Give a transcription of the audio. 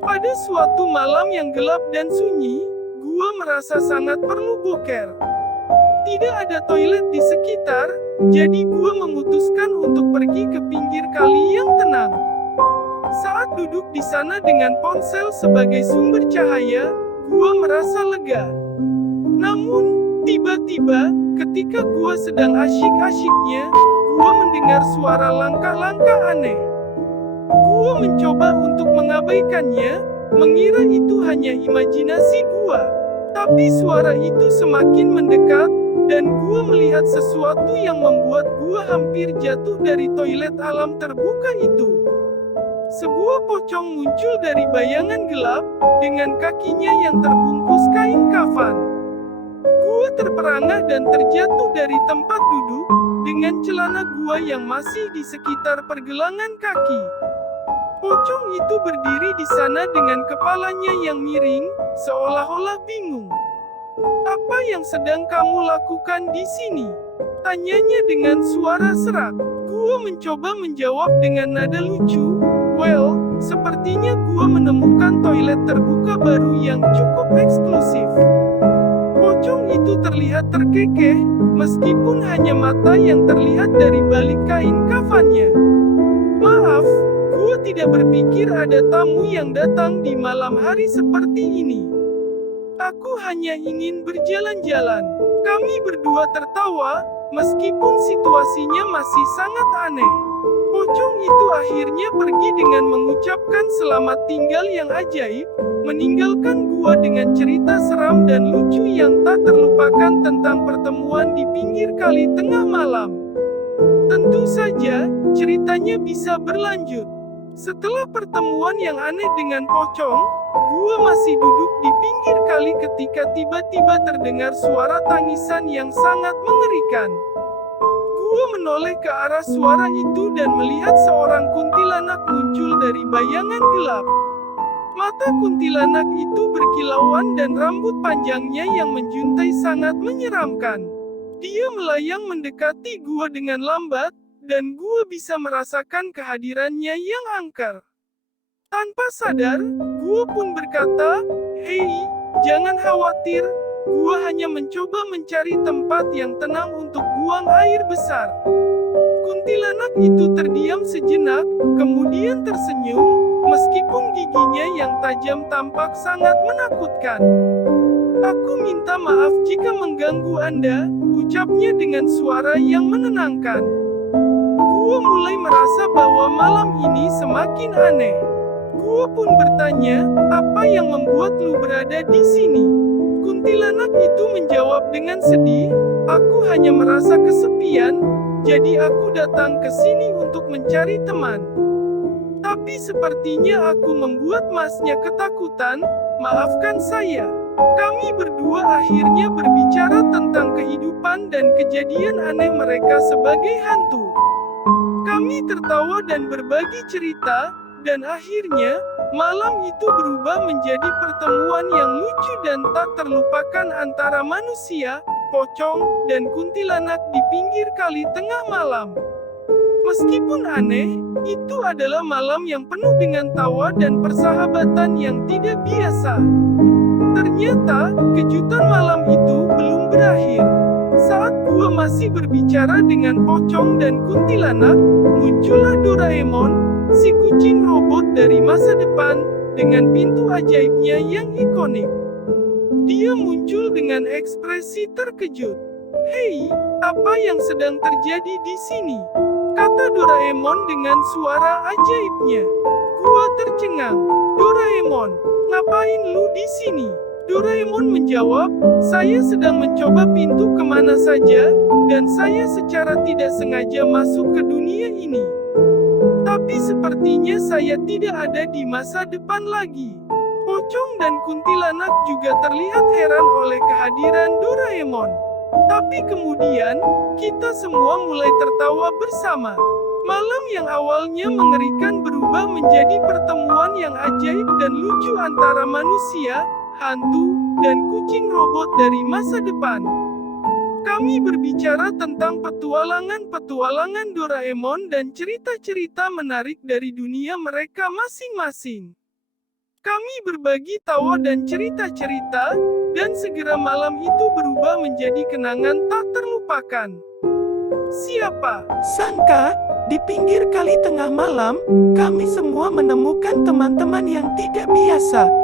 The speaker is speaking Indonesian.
Pada suatu malam yang gelap dan sunyi, gua merasa sangat perlu boker. Tidak ada toilet di sekitar, jadi gua memutuskan untuk pergi ke pinggir kali yang tenang. Saat duduk di sana dengan ponsel sebagai sumber cahaya, gua merasa lega. Namun, tiba-tiba, ketika gua sedang asyik-asyiknya, gua mendengar suara langkah-langkah aneh. Gua mencoba untuk mengabaikannya, mengira itu hanya imajinasi gua. Tapi suara itu semakin mendekat, dan gua melihat sesuatu yang membuat gua hampir jatuh dari toilet alam terbuka itu. Sebuah pocong muncul dari bayangan gelap, dengan kakinya yang terbungkus kain kafan. Gua terperangah dan terjatuh dari tempat duduk, dengan celana gua yang masih di sekitar pergelangan kaki. Pocong itu berdiri di sana dengan kepalanya yang miring, seolah-olah bingung. "Apa yang sedang kamu lakukan di sini?" tanyanya dengan suara serak. Gua mencoba menjawab dengan nada lucu, "Well, sepertinya gua menemukan toilet terbuka baru yang cukup eksklusif." Pocong itu terlihat terkekeh, meskipun hanya mata yang terlihat dari balik kain kafannya. "Maaf, gua tidak berpikir ada tamu yang datang di malam hari seperti ini. Aku hanya ingin berjalan-jalan." Kami berdua tertawa, meskipun situasinya masih sangat aneh. Pocong itu akhirnya pergi dengan mengucapkan selamat tinggal yang ajaib, meninggalkan gua dengan cerita seram dan lucu yang tak terlupakan tentang pertemuan di pinggir kali tengah malam. Tentu saja, ceritanya bisa berlanjut. Setelah pertemuan yang aneh dengan pocong, gua masih duduk di pinggir kali ketika tiba-tiba terdengar suara tangisan yang sangat mengerikan. Gua menoleh ke arah suara itu dan melihat seorang kuntilanak muncul dari bayangan gelap. Mata kuntilanak itu berkilauan dan rambut panjangnya yang menjuntai sangat menyeramkan. Dia melayang mendekati gua dengan lambat, dan gua bisa merasakan kehadirannya yang angker. Tanpa sadar, gua pun berkata, "Hei, jangan khawatir, gua hanya mencoba mencari tempat yang tenang untuk buang air besar." Kuntilanak itu terdiam sejenak, kemudian tersenyum, meskipun giginya yang tajam tampak sangat menakutkan. "Aku minta maaf jika mengganggu Anda," ucapnya dengan suara yang menenangkan. Gua mulai merasa bahwa malam ini semakin aneh. Gua pun bertanya, "Apa yang membuat lu berada di sini?" Kuntilanak itu menjawab dengan sedih, "Aku hanya merasa kesepian, jadi aku datang ke sini untuk mencari teman. Tapi sepertinya aku membuat masnya ketakutan, maafkan saya." Kami berdua akhirnya berbicara tentang kehidupan dan kejadian aneh mereka sebagai hantu. Kami tertawa dan berbagi cerita, dan akhirnya, malam itu berubah menjadi pertemuan yang lucu dan tak terlupakan antara manusia, pocong, dan kuntilanak di pinggir kali tengah malam. Meskipun aneh, itu adalah malam yang penuh dengan tawa dan persahabatan yang tidak biasa. Ternyata, kejutan malam itu belum berakhir. Saat gua masih berbicara dengan pocong dan kuntilanak, muncullah Doraemon, si kucing robot dari masa depan, dengan pintu ajaibnya yang ikonik. Dia muncul dengan ekspresi terkejut. "Hei, apa yang sedang terjadi di sini?" kata Doraemon dengan suara ajaibnya. Gua tercengang. "Doraemon, ngapain lu di sini?" Doraemon menjawab, "Saya sedang mencoba pintu kemana saja, dan saya secara tidak sengaja masuk ke dunia ini. Tapi sepertinya saya tidak ada di masa depan lagi." Pocong dan kuntilanak juga terlihat heran oleh kehadiran Doraemon. Tapi kemudian, kita semua mulai tertawa bersama. Malam yang awalnya mengerikan berubah menjadi pertemuan yang ajaib dan lucu antara manusia, hantu, dan kucing robot dari masa depan. Kami berbicara tentang petualangan-petualangan Doraemon dan cerita-cerita menarik dari dunia mereka masing-masing. Kami berbagi tawa dan cerita-cerita, dan segera malam itu berubah menjadi kenangan tak terlupakan. Siapa sangka, di pinggir kali tengah malam, kami semua menemukan teman-teman yang tidak biasa.